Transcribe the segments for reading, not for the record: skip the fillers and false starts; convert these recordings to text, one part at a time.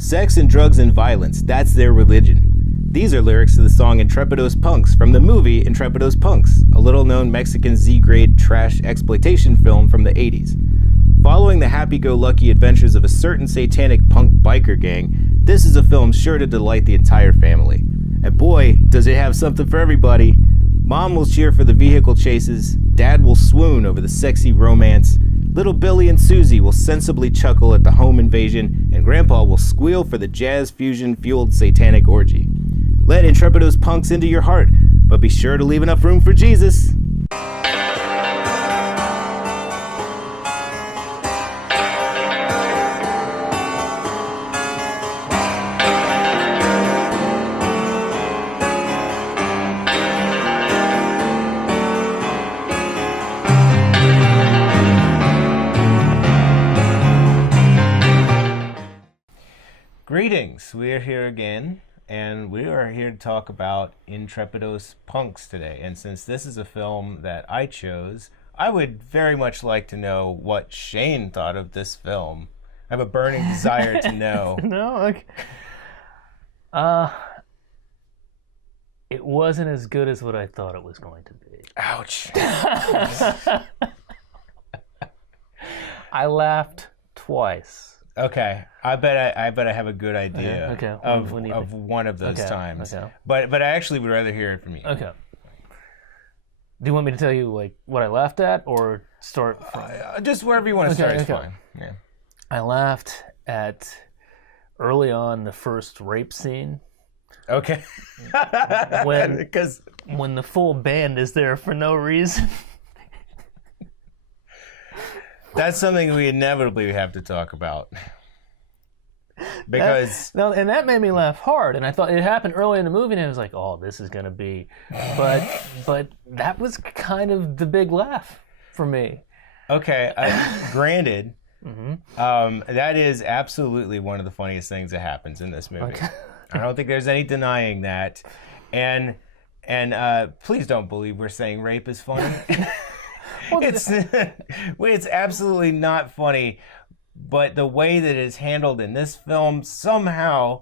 Sex and drugs and violence, that's their religion. These are lyrics to the song Intrepidos Punks from the movie Intrepidos Punks, a little-known Mexican Z-grade trash exploitation film from the 80s. Following the happy-go-lucky adventures of a certain satanic punk biker gang, this is a film sure to delight the entire family. And boy, does it have something for everybody. Mom will cheer for the vehicle chases, Dad will swoon over the sexy romance, little Billy and Susie will sensibly chuckle at the home invasion, and Grandpa will squeal for the jazz fusion-fueled satanic orgy. Let Intrepidos Punks into your heart, but be sure to leave enough room for Jesus. Greetings, we are here again, and we are here to talk about Intrepidos Punks today. And since this is a film that I chose, I would very much like to know what Shane thought of this film. I have a burning desire to know. It wasn't as good as what I thought it was going to be. Ouch. I laughed twice. Okay, I bet I have a good idea Okay. of one of those times. Okay. But I actually would rather hear it from you. Okay. Do you want me to tell you like what I laughed at, or start from... Just wherever you want to start is fine. Yeah. I laughed at early on the first rape scene. Okay. when the full band is there for no reason. That's something we inevitably have to talk about. Because... And that made me laugh hard. And I thought it happened early in the movie, and I was like, oh, this is going to be... But that was kind of the big laugh for me. Okay, granted, that is absolutely one of the funniest things that happens in this movie. Okay. I don't think there's any denying that. And please don't believe we're saying rape is funny. Well, it's absolutely not funny, but the way that it's handled in this film somehow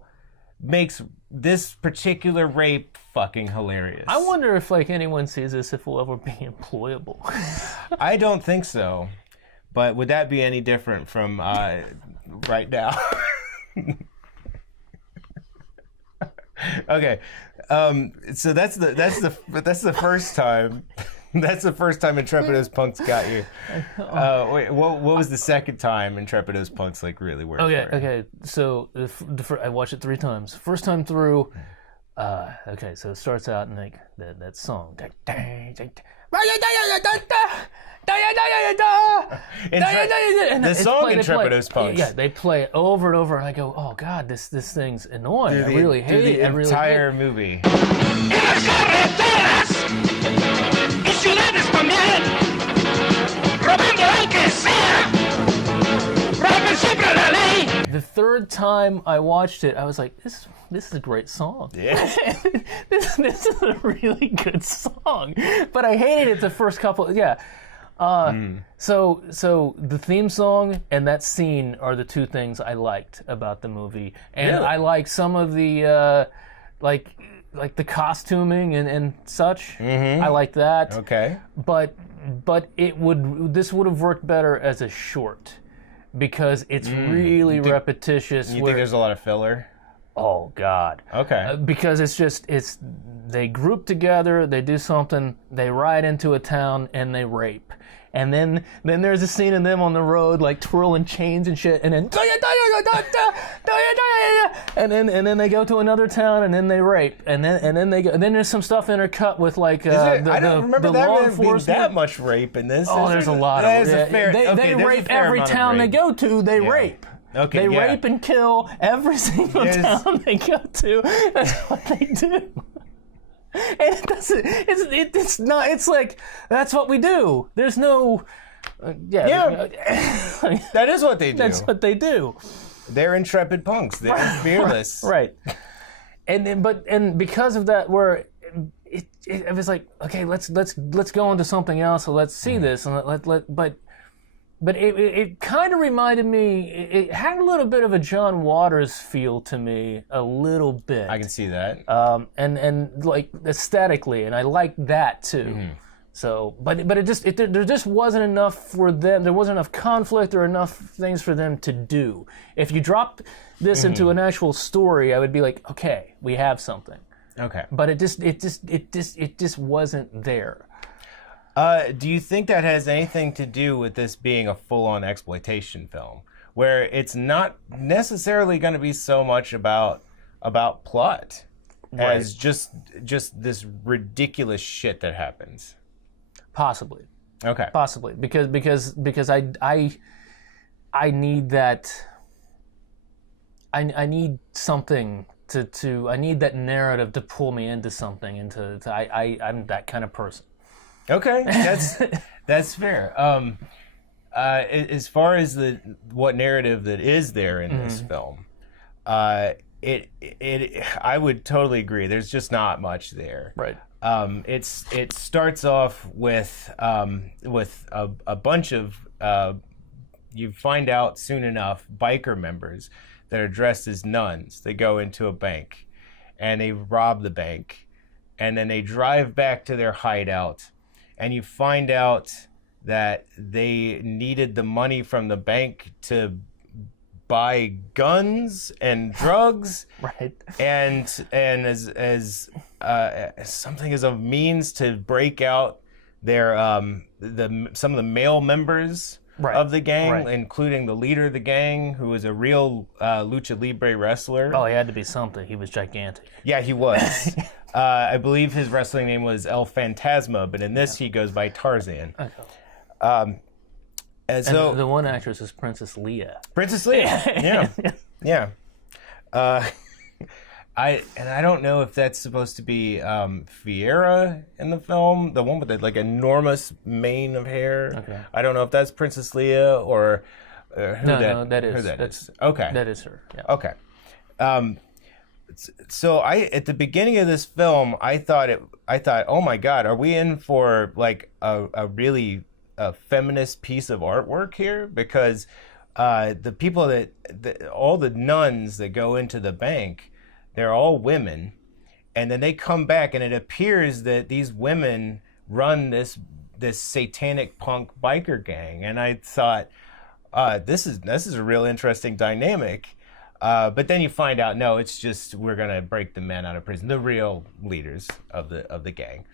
makes this particular rape fucking hilarious. I wonder if anyone sees this, if we'll ever be employable. I don't think so, but would that be any different from right now? Okay, so that's the first time. That's the first time Intrepidos Punks got you. Wait, what was the second time Intrepidos Punks really worked? Okay. So I watched it 3 times. First time through, okay. So it starts out and that song. The song Intrepidos Punks. Yeah, they play it over and over, and I go, "Oh God, this thing's annoying. I really hate it." The entire movie. The third time I watched it, I was like, "This is a great song. Yeah, this is a really good song." But I hated it the first couple. Yeah. So the theme song and that scene are the 2 things I liked about the movie, and I like some of the like the costuming and such. Mm-hmm. I like that. Okay. But this would have worked better as a short, because it's really repetitious. You think there's a lot of filler? Oh God. Okay. Because it's they group together, they do something, they ride into a town and they rape. And then there's a scene of them on the road twirling chains and shit, and then and then they go to another town and then they rape, and then they go, and then there's some stuff intercut with I don't remember that being that much rape in this. Oh, there's a lot of it. They rape every town they go to. They rape. Okay, they rape and kill every single town they go to. That's what they do. And it doesn't. It's not. It's like that's what we do. There's no. That is what they do. That's what they do. They're intrepid punks. They're fearless. Right. And because of that, where it was like, okay, let's go into something else. So let's see this, and but But it kind of reminded me. It had a little bit of a John Waters feel to me, a little bit. I can see that. And like aesthetically, and I like that too. Mm-hmm. So, but there just wasn't enough for them. There wasn't enough conflict or enough things for them to do. If you drop this into an actual story, I would be like, okay, we have something. Okay. But it just wasn't there. Do you think that has anything to do with this being a full-on exploitation film, where it's not necessarily going to be so much about plot as just this ridiculous shit that happens? Possibly. Okay. Possibly because I need that. I need something to I need that narrative to pull me into something. I'm that kind of person. Okay, that's fair. As far as what narrative that is there in this film, I would totally agree. There's just not much there. Right. It starts off with a bunch of you find out soon enough biker members that are dressed as nuns. They go into a bank and they rob the bank, and then they drive back to their hideout, and you find out that they needed the money from the bank to buy guns and drugs, Right. and as something as a means to break out their some of the male members of the gang, including the leader of the gang, who was a real lucha libre wrestler. Oh, he had to be something. He was gigantic. Yeah, he was. I believe his wrestling name was El Fantasma, but in this he goes by Tarzan. Okay. And so the one actress is Princess Leia. Princess Leia, yeah. I don't know if that's supposed to be Fiera in the film, the one with the like enormous mane of hair. Okay. I don't know if that's Princess Leia or who that is. Who that is. Okay. That is her. Yeah. Okay. So at the beginning of this film, I thought, oh my God, are we in for like a really feminist piece of artwork here? Because the people all the nuns that go into the bank, they're all women, and then they come back, and it appears that these women run this satanic punk biker gang, and I thought, this is a real interesting dynamic. But then you find out, no, it's just we're gonna break the men out of prison, the real leaders of the gang.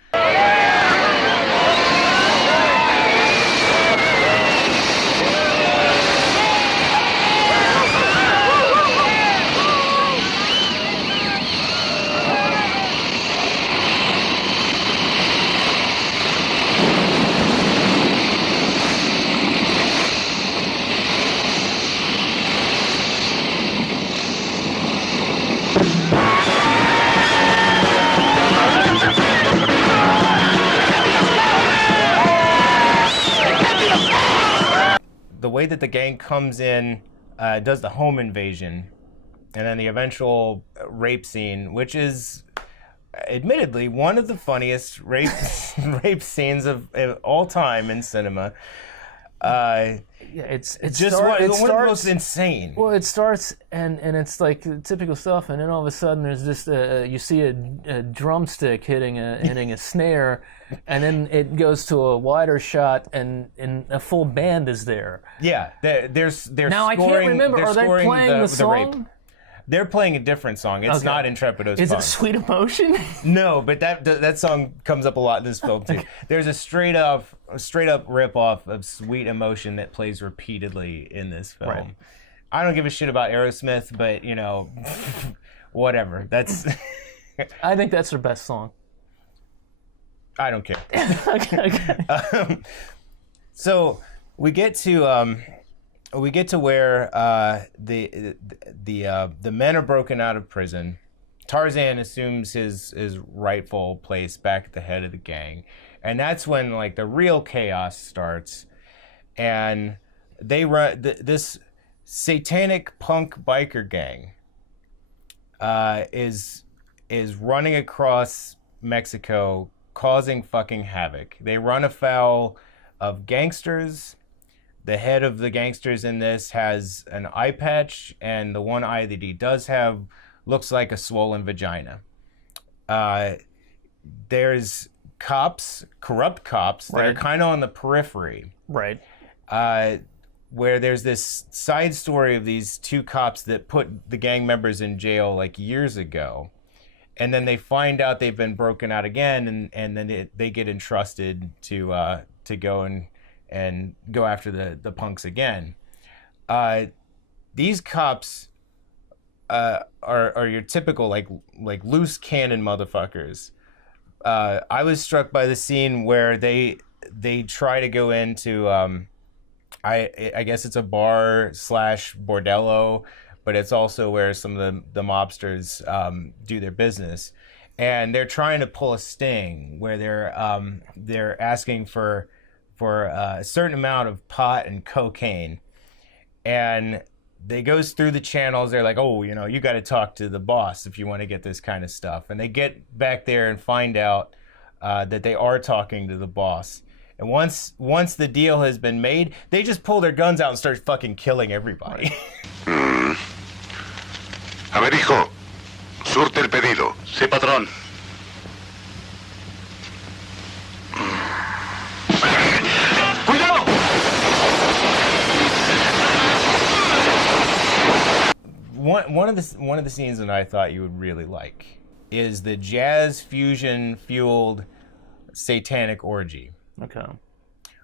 The way that the gang comes in, does the home invasion, and then the eventual rape scene, which is admittedly one of the funniest rape scenes of all time in cinema. It just one of the most insane. Well, it starts and it's like typical stuff, and then all of a sudden there's just you see a drumstick hitting a snare, and then it goes to a wider shot, and a full band is there. Yeah, they're now scoring, I can't remember. Are they playing the song? The rape. They're playing a different song. It's not Intrepidos Punks. Is it Sweet Emotion? No, but that song comes up a lot in this film too. There's a straight up rip off of Sweet Emotion that plays repeatedly in this film. Right. I don't give a shit about Aerosmith, but whatever. That's. I think that's their best song. I don't care. Okay. So we get to where the men are broken out of prison. Tarzan assumes his rightful place back at the head of the gang, and that's when like the real chaos starts. And they run this satanic punk biker gang is running across Mexico, causing fucking havoc. They run afoul of gangsters. the head of the gangsters in this has an eye patch, and the one eye that he does have looks like a swollen vagina. There's cops, corrupt cops, that are kind of on the periphery. Right. Where there's this side story of these two cops that put the gang members in jail like years ago. And then they find out they've been broken out again, and then they get entrusted to go and go after the punks again. These cops are your typical like loose cannon motherfuckers. I was struck by the scene where they try to go into I guess it's a bar / bordello, but it's also where some of the mobsters do their business, and they're trying to pull a sting where they're asking for a certain amount of pot and cocaine, and they goes through the channels. They're like, oh, you got to talk to the boss if you want to get this kind of stuff, and they get back there and find out that they are talking to the boss. And once the deal has been made, they just pull their guns out and start fucking killing everybody. A ver, hijo, surte el pedido. Sí, patrón. ¡Cuidado! One of the scenes that I thought you would really like is the jazz fusion fueled satanic orgy. Okay.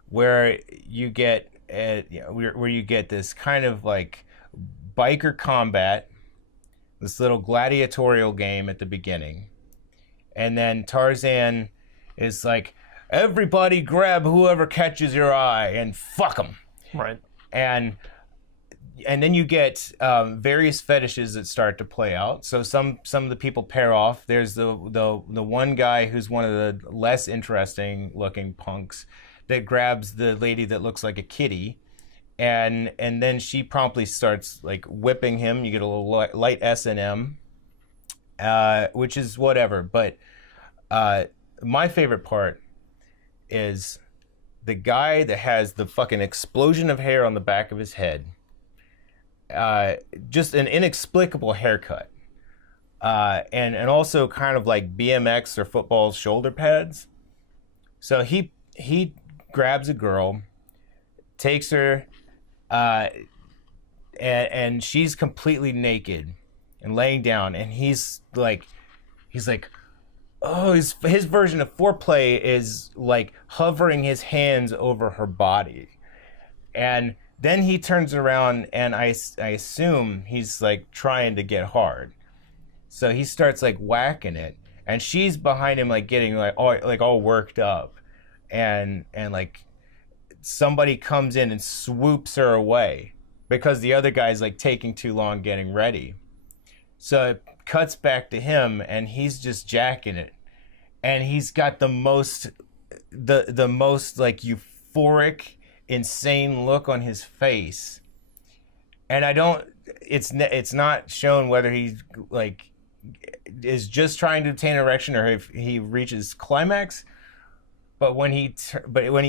Where you get where you get this kind of like biker combat, this little gladiatorial game at the beginning, and then Tarzan is like, everybody grab whoever catches your eye and fuck them. Right. And then you get various fetishes that start to play out. So some of the people pair off. There's the one guy who's one of the less interesting looking punks that grabs the lady that looks like a kitty, and then she promptly starts like whipping him. You get a little light S&M, which is whatever. But my favorite part is the guy that has the fucking explosion of hair on the back of his head. Just an inexplicable haircut, and also kind of like BMX or football shoulder pads. So he grabs a girl, takes her, and she's completely naked and laying down, and he's like, oh, his version of foreplay is like hovering his hands over her body, and then he turns around, and I assume he's like trying to get hard. So he starts like whacking it, and she's behind him like getting like all worked up, and like somebody comes in and swoops her away because the other guy's like taking too long getting ready. So it cuts back to him, and he's just jacking it, and he's got the most like euphoric, insane look on his face, and it's not shown whether he like is just trying to obtain erection or if he reaches climax, but when he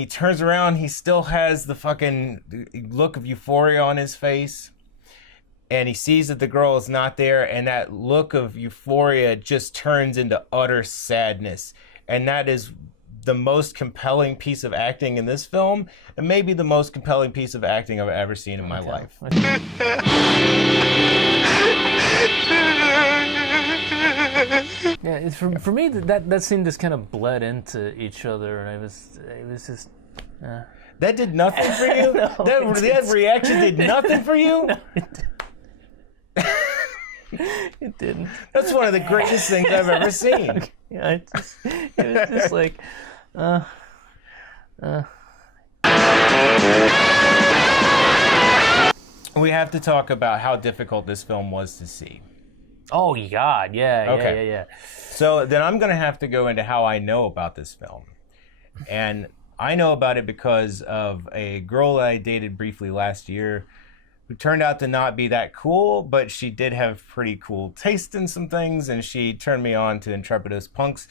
turns around, he still has the fucking look of euphoria on his face, and he sees that the girl is not there, and that look of euphoria just turns into utter sadness, and that is the most compelling piece of acting in this film, and maybe the most compelling piece of acting I've ever seen in my life. Yeah, it's for me that scene just kind of bled into each other, and it was just. That did nothing for you? No, that reaction did nothing for you? No, it didn't. It didn't. That's one of the greatest things I've ever seen. Okay. Yeah, it was just like. We have to talk about how difficult this film was to see. Oh God, yeah, Okay. yeah. So then I'm going to have to go into how I know about this film. And I know about it because of a girl that I dated briefly last year who turned out to not be that cool, but she did have pretty cool taste in some things, and she turned me on to Intrepidos Punks.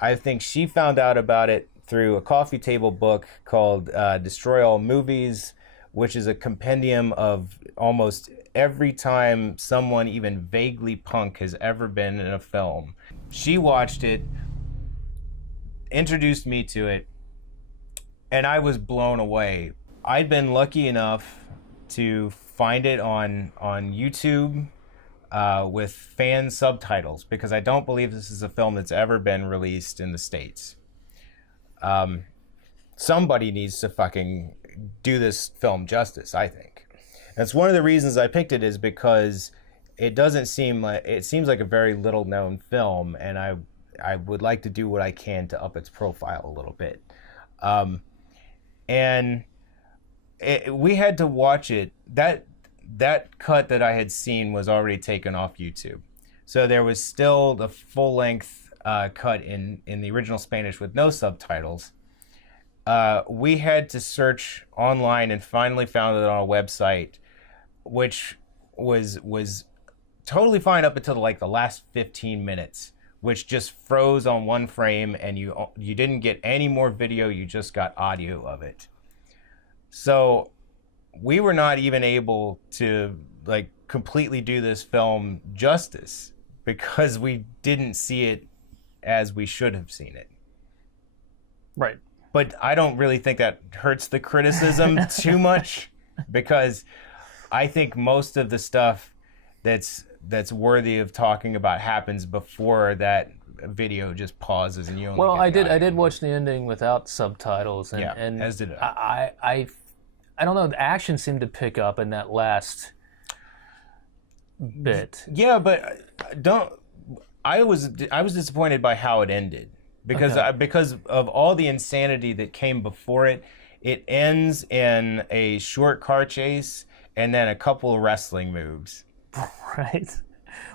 I think she found out about it through a coffee table book called Destroy All Movies, which is a compendium of almost every time someone even vaguely punk has ever been in a film. She watched it, introduced me to it, and I was blown away. I'd been lucky enough to find it on YouTube with fan subtitles, because I don't believe this is a film that's ever been released in the States. Somebody needs to fucking do this film justice, I think. That's one of the reasons I picked it, is because it seems like a very little known film, and I would like to do what I can to up its profile a little bit. We had to watch it. That cut that I had seen was already taken off YouTube. So there was still the full-length cut in the original Spanish with no subtitles. We had to search online and finally found it on a website, which was totally fine up until like the last 15 minutes, which just froze on one frame, and you didn't get any more video, you just got audio of it. So we were not even able to like completely do this film justice, because we didn't see it as we should have seen it. Right. But I don't really think that hurts the criticism too much, because I think most of the stuff that's worthy of talking about happens before that video just pauses and you only get the I did audio. watch the ending without subtitles, and, Yeah, and as did I. I don't know, the action seemed to pick up in that last bit. Yeah, but I was disappointed by how it ended, because Okay. because of all the insanity that came before it. It ends in a short car chase and then a couple of wrestling moves. Right.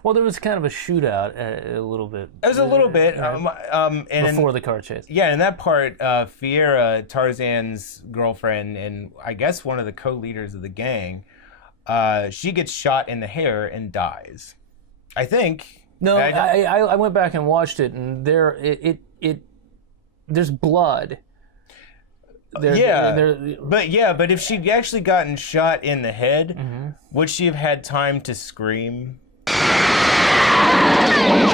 Well, there was kind of a shootout a little bit. It was a little bit, Right. and Before the car chase. yeah, in that part, Fiera, Tarzan's girlfriend, and I guess one of the co-leaders of the gang, she gets shot in the hair and dies. I think. No, I went back and watched it, and there's blood. But if she'd actually gotten shot in the head, Mm-hmm. would she have had time to scream?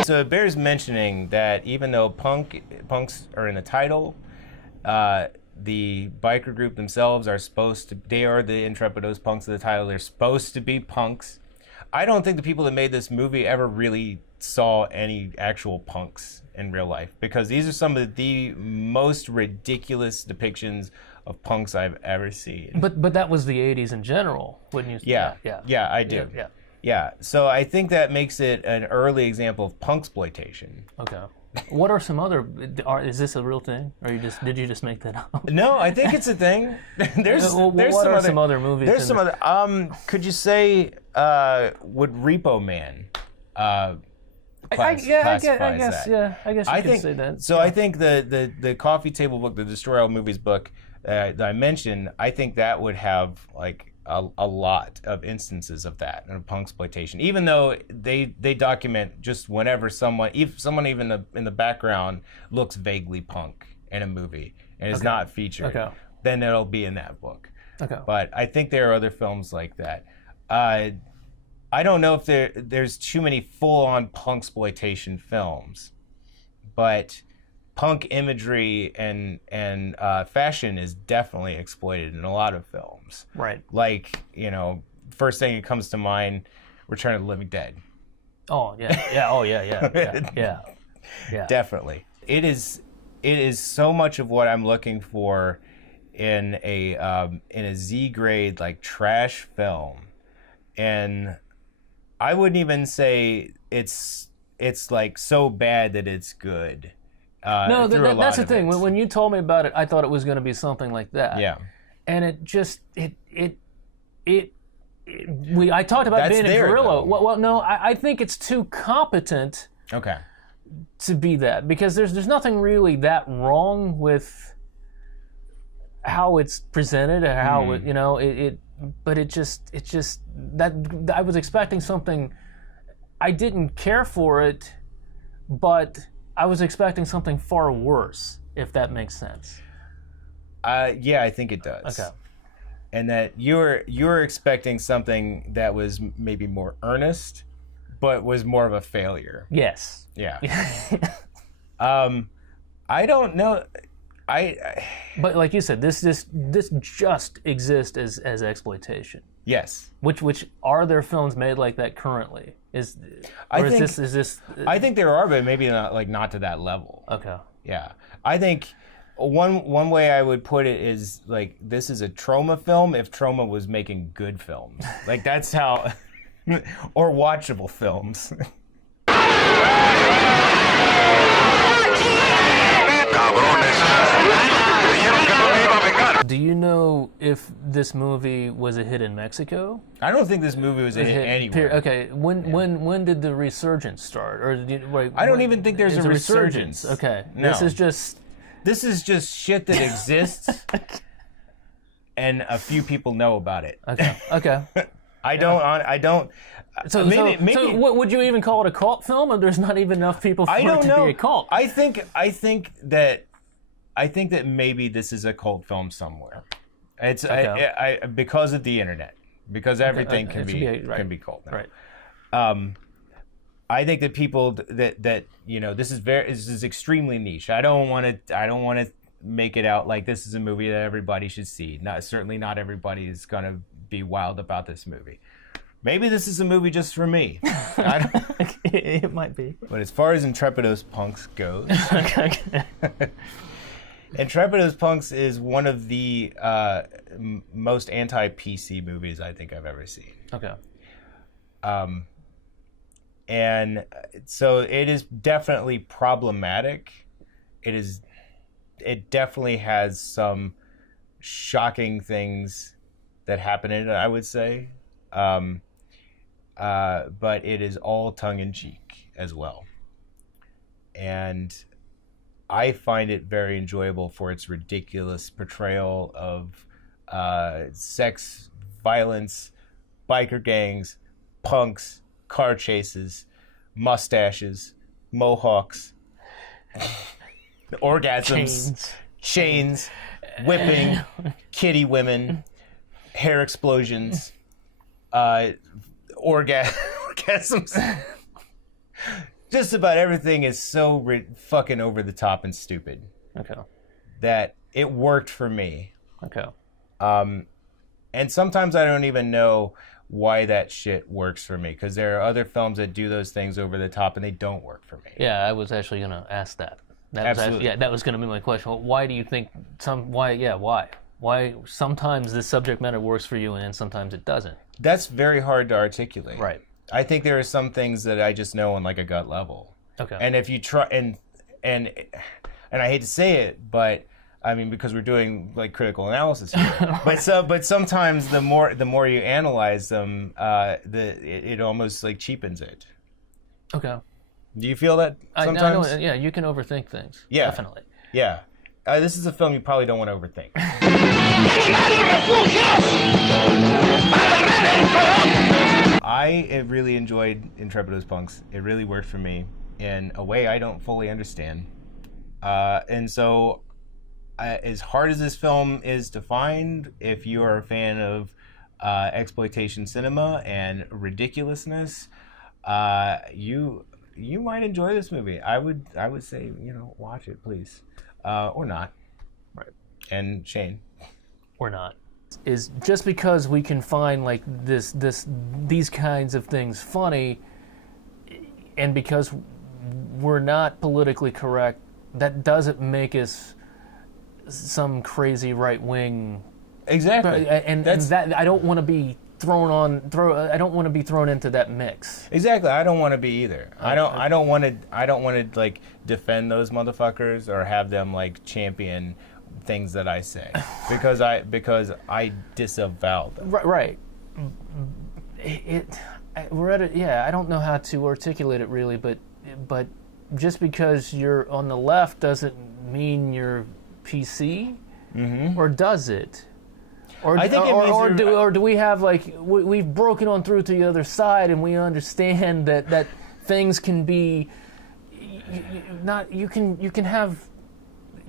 So it bears mentioning that even though punks are in the title, the biker group themselves they are the Intrepidos Punks of the title. They're supposed to be punks. I don't think the people that made this movie ever really saw any actual punks in real life, because these are some of the most ridiculous depictions of punks I've ever seen. But that was the 80s in general, wouldn't you say? Yeah, I do. Yeah, so I think that makes it an early example of punksploitation. Okay. What are some other? Is this a real thing, or did you just make that up? No, I think it's a thing. There's some other movies? There's some other. Could you say would Repo Man? I guess you could say that. So. I think the coffee table book, the Destroy All Movies book that I mentioned, I think that would have like a lot of instances of that and of punksploitation. Even though they document just whenever someone even in the background looks vaguely punk in a movie and is not featured, then it'll be in that book. Okay. But I think there are other films like that. I don't know if there's too many full-on punksploitation films, but punk imagery and fashion is definitely exploited in a lot of films. Right. Like, first thing that comes to mind, Return of the Living Dead. Oh yeah. Oh yeah. Definitely. It is so much of what I'm looking for in a Z grade like trash film, and I wouldn't even say it's like so bad that it's good. No, that's the thing. When you told me about it, I thought it was going to be something like that. Yeah. And it just I talked about That's being a there, gorilla. though. Well, no, I think it's too competent Okay. to be that, because there's nothing really that wrong with how it's presented or how but it just that I was expecting something. I didn't care for it, but I was expecting something far worse, if that makes sense. Yeah, I think it does. Okay. and that you're expecting something that was maybe more earnest, but was more of a failure. Yes. Yeah. I don't know. But like you said, this just exists as exploitation. Yes. Which are there films made like that currently? Is this? I think there are, but maybe not to that level. Okay. Yeah. I think one way I would put it is like this is a trauma film if trauma was making good films. Like that's how, or watchable films. Do you know if this movie was a hit in Mexico? I don't think this movie was a hit anywhere. Okay, when did the resurgence start? Or I don't even think there's a resurgence. Okay, no. This is just shit that exists, and a few people know about it. Okay. I don't. So what would you even call it, a cult film? Or there's not even enough people for it to be a cult? I think that maybe this is a cult film somewhere. It's because of the internet, because everything can be cult now. Right. I think that people that this is extremely niche. I don't want to make it out like this is a movie that everybody should see. Certainly not everybody is going to be wild about this movie. Maybe this is a movie just for me. It might be. But as far as Intrepidos Punks goes, Intrepidos Punks is one of the most anti-PC movies I think I've ever seen. Okay. And so it is definitely problematic. It definitely has some shocking things that happen in it, I would say. But it is all tongue-in-cheek as well. And I find it very enjoyable for its ridiculous portrayal of sex, violence, biker gangs, punks, car chases, mustaches, mohawks, orgasms, chains, whipping, kitty women, hair explosions, orgasms. Just about everything is so fucking over the top and stupid. Okay. That it worked for me. Okay. And sometimes I don't even know why that shit works for me, because there are other films that do those things over the top and they don't work for me. Yeah, I was actually going to ask that. Absolutely. That was going to be my question. Well, why do you think why? Why sometimes this subject matter works for you and sometimes it doesn't? That's very hard to articulate. Right. I think there are some things that I just know on like a gut level. Okay. And if you try and I hate to say it, but I mean, because we're doing like critical analysis here. but sometimes the more you analyze them, it almost like cheapens it. Okay. Do you feel that sometimes? I know, yeah, you can overthink things. Yeah. Definitely. Yeah. This is a film you probably don't want to overthink. I really enjoyed Intrepidos Punks. It really worked for me in a way I don't fully understand. And so, as hard as this film is to find, if you are a fan of exploitation cinema and ridiculousness, you might enjoy this movie. I would say, watch it, please. Or not. Right. And Shane. Or not. Is just because we can find like these kinds of things funny, and because we're not politically correct, that doesn't make us some crazy right wing. Exactly. And that I don't want to be I don't want to be thrown into that mix. Exactly. I don't want to be either. I don't want to like defend those motherfuckers or have them like champion things that I say because I disavow them. Right. We're at it. Yeah. I don't know how to articulate it really, but just because you're on the left doesn't mean you're PC, or does it? Or, I think or do we have like we've broken on through to the other side and we understand that things can be you can have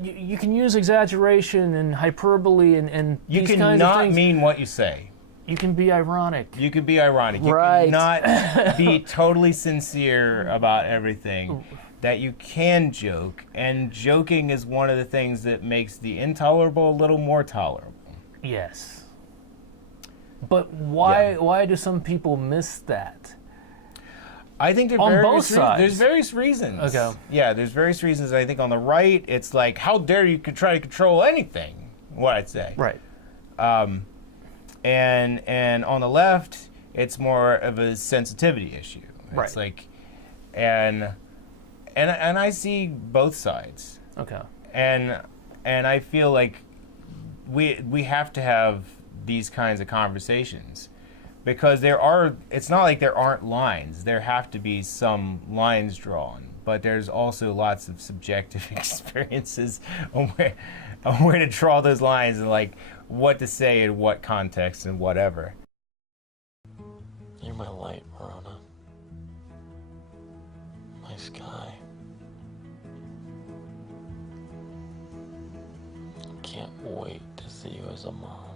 you can use exaggeration and hyperbole and You these kinds of cannot things. mean what you say. You can be ironic. You could be ironic. You Right. cannot be totally sincere about everything. That you can joke, and joking is one of the things that makes the intolerable a little more tolerable. Yes. But why do some people miss that? I think On both sides. There's various reasons. Okay. Yeah, there's various reasons. I think on the right, it's like, how dare you could try to control anything? What I'd say. Right. And on the left, it's more of a sensitivity issue. It's Right. like, and I see both sides. Okay. And I feel like we have to have these kinds of conversations, because it's not like there aren't lines. There have to be some lines drawn, but there's also lots of subjective experiences on where to draw those lines, and like what to say in what context and whatever. You're my light, Verona. My sky. Can't wait to see you as a mom.